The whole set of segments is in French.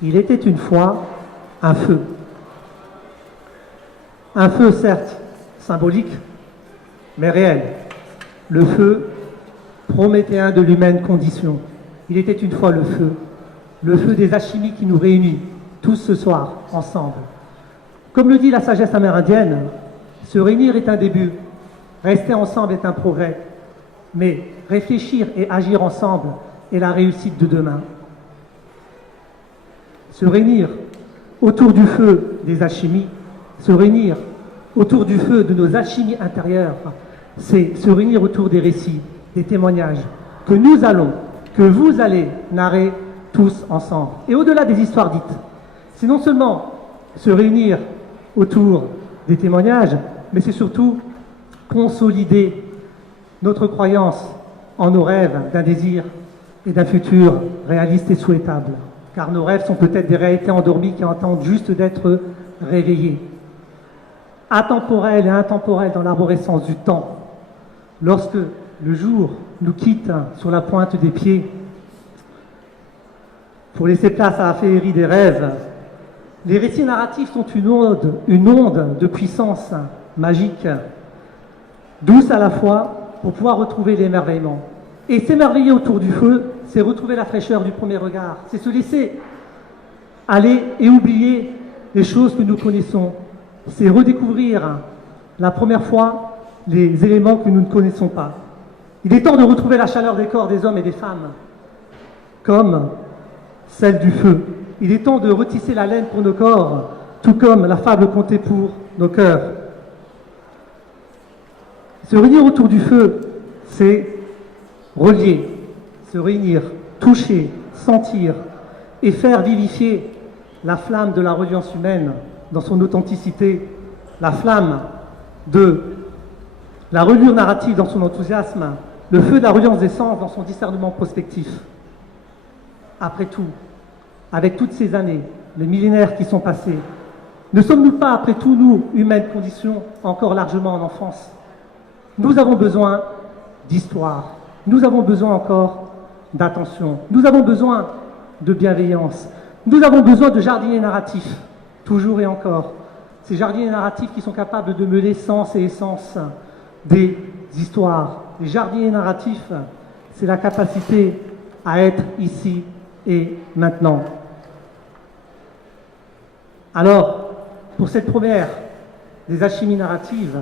Il était une fois un feu. Un feu certes symbolique, mais réel. Le feu prométhéen de l'humaine condition. Il était une fois le feu des alchimies qui nous réunit tous ce soir ensemble. Comme le dit la sagesse amérindienne, se réunir est un début, rester ensemble est un progrès, mais réfléchir et agir ensemble est la réussite de demain. Se réunir autour du feu des alchimies, se réunir autour du feu de nos alchimies intérieures, c'est se réunir autour des récits, des témoignages que nous allons, que vous allez narrer tous ensemble. Et au-delà des histoires dites, c'est non seulement se réunir autour des témoignages, mais c'est surtout consolider notre croyance en nos rêves d'un désir et d'un futur réaliste et souhaitable. Car nos rêves sont peut-être des réalités endormies qui entendent juste d'être réveillées. Atemporelles et intemporelles dans l'arborescence du temps. Lorsque le jour nous quitte sur la pointe des pieds pour laisser place à la féerie des rêves, les récits narratifs sont une onde de puissance magique, douce à la fois pour pouvoir retrouver l'émerveillement. Et s'émerveiller autour du feu, c'est retrouver la fraîcheur du premier regard, c'est se laisser aller et oublier les choses que nous connaissons, c'est redécouvrir la première fois les éléments que nous ne connaissons pas. Il est temps de retrouver la chaleur des corps des hommes et des femmes, comme celle du feu. Il est temps de retisser la laine pour nos corps, tout comme la fable contée pour nos cœurs. Se réunir autour du feu, c'est relier, se réunir, toucher, sentir et faire vivifier la flamme de la reliance humaine dans son authenticité, la flamme de la reliure narrative dans son enthousiasme, le feu de la reliance des sens dans son discernement prospectif. Après tout, avec toutes ces années, les millénaires qui sont passés, ne sommes-nous pas, après tout, nous, humaines conditions, encore largement en enfance? Nous avons besoin d'histoire, nous avons besoin encore d'attention, nous avons besoin de bienveillance, nous avons besoin de jardiniers narratifs, toujours et encore. Ces jardiniers narratifs qui sont capables de mêler sens et essence des histoires. Les jardiniers narratifs, c'est la capacité à être ici et maintenant. Alors, pour cette première des alchimies narratives,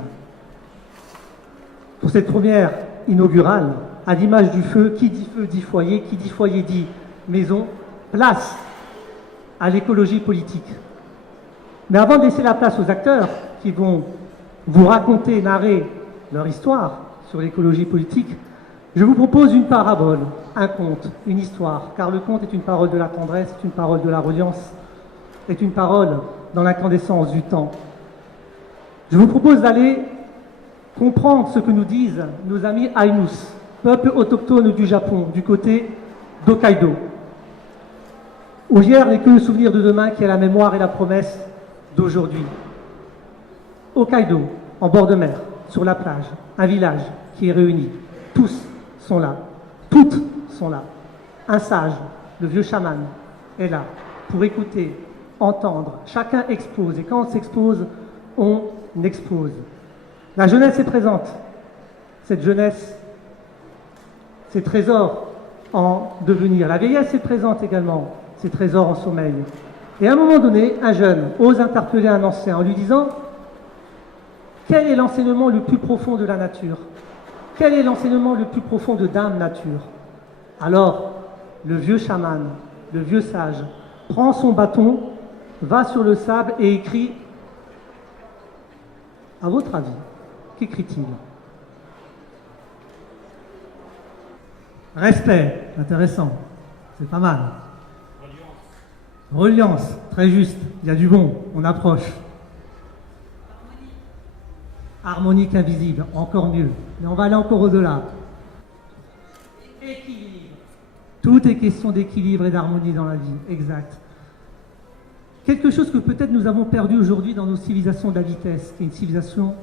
pour cette première inaugurale, à l'image du feu, qui dit feu dit foyer, qui dit foyer dit maison, place à l'écologie politique. Mais avant de laisser la place aux acteurs qui vont vous raconter, narrer leur histoire sur l'écologie politique, je vous propose une parabole, un conte, une histoire, car le conte est une parole de la tendresse, est une parole de la reliance, est une parole dans l'incandescence du temps. Je vous propose d'aller comprendre ce que nous disent nos amis Ainus, peuple autochtone du Japon, du côté d'Hokkaido. Où hier n'est que le souvenir de demain qui est la mémoire et la promesse d'aujourd'hui. Hokkaido, en bord de mer, sur la plage, un village qui est réuni. Tous sont là, toutes sont là. Un sage, le vieux chaman, est là pour écouter, entendre. Chacun expose, et quand on s'expose, on expose. La jeunesse est présente. Cette jeunesse, ces trésors en devenir. La vieillesse est présente également, ces trésors en sommeil. Et à un moment donné, un jeune ose interpeller un ancien en lui disant « Quel est l'enseignement le plus profond de la nature? Quel est l'enseignement le plus profond de Dame Nature ?» Alors, le vieux chaman, le vieux sage, prend son bâton, va sur le sable et écrit « À votre avis, qu'écrit-il » Respect, intéressant, c'est pas mal. Reliance, très juste, il y a du bon, on approche. Harmonique invisible, encore mieux. Mais on va aller encore au-delà. Équilibre. Tout est question d'équilibre et d'harmonie dans la vie, exact. Quelque chose que peut-être nous avons perdu aujourd'hui dans nos civilisations de la vitesse, qui est une civilisation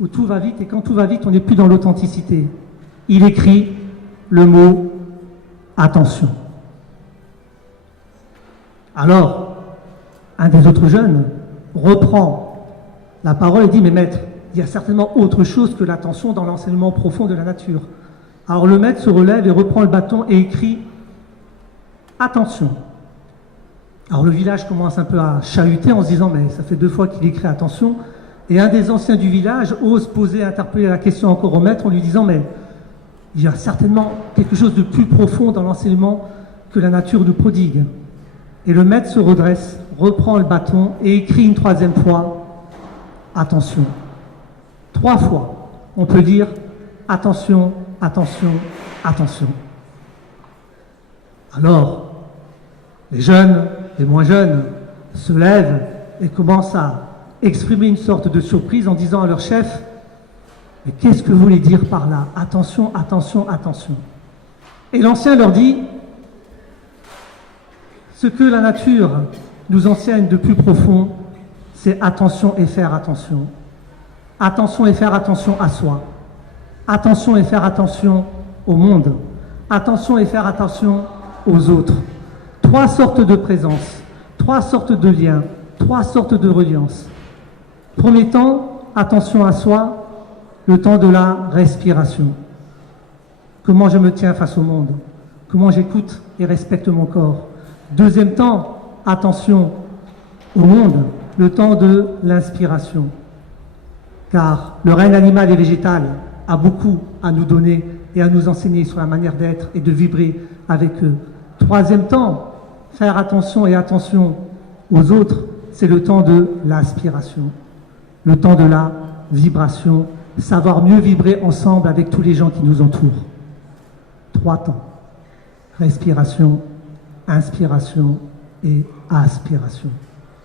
où tout va vite, et quand tout va vite, on n'est plus dans l'authenticité. Il écrit le mot « attention ». Alors, un des autres jeunes reprend la parole et dit « Mais maître, il y a certainement autre chose que l'attention dans l'enseignement profond de la nature. » Alors le maître se relève et reprend le bâton et écrit « Attention ». Alors le village commence un peu à chahuter en se disant « Mais ça fait 2 fois qu'il écrit « Attention ». Et un des anciens du village ose poser, interpeller la question encore au maître en lui disant « Mais il y a certainement quelque chose de plus profond dans l'enseignement que la nature nous prodigue. » Et le maître se redresse, reprend le bâton et écrit une 3e fois « Attention ». 3 fois, on peut dire « Attention, attention, attention ». Alors, les jeunes, les moins jeunes, se lèvent et commencent à exprimer une sorte de surprise en disant à leur chef « Mais qu'est-ce que vous voulez dire par là? Attention, attention, attention ». Et l'ancien leur dit « Ce que la nature nous enseigne de plus profond, c'est attention et faire attention. Attention et faire attention à soi. Attention et faire attention au monde. Attention et faire attention aux autres. 3 sortes de présence, 3 sortes de liens, 3 sortes de reliance. Premier temps, attention à soi, le temps de la respiration. Comment je me tiens face au monde? Comment j'écoute et respecte mon corps? Deuxième temps, attention au monde, le temps de l'inspiration. Car le règne animal et végétal a beaucoup à nous donner et à nous enseigner sur la manière d'être et de vibrer avec eux. Troisième temps, faire attention et attention aux autres, c'est le temps de l'aspiration, le temps de la vibration, savoir mieux vibrer ensemble avec tous les gens qui nous entourent. 3 temps, respiration, inspiration et aspiration.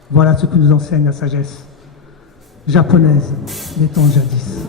Voilà ce que nous enseigne la sagesse japonaise des temps jadis.